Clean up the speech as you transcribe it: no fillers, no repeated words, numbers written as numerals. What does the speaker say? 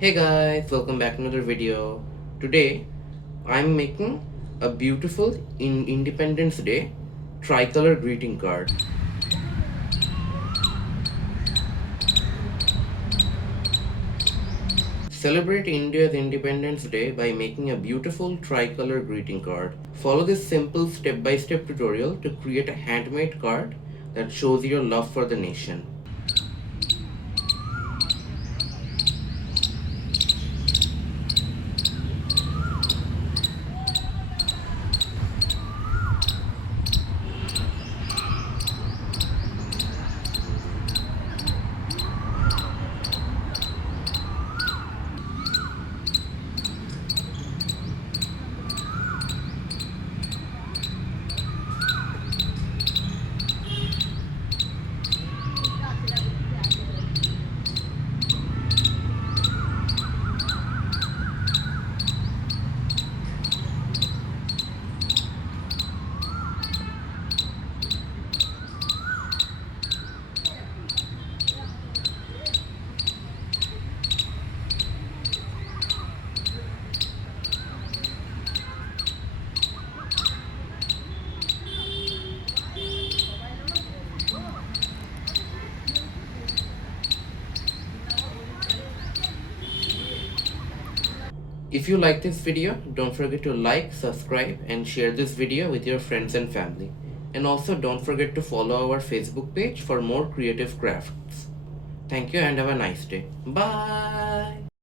Hey guys, welcome back to another video. Today I'm making a beautiful Independence Day tricolor greeting card. Celebrate India's Independence Day by making a beautiful tricolor greeting card. Follow this simple step-by-step tutorial to create a handmade card that shows your love for the nation. If you like this video, don't forget to like, subscribe and share this video with your friends and family. And also don't forget to follow our Facebook page for more creative crafts. Thank you and have a nice day. Bye!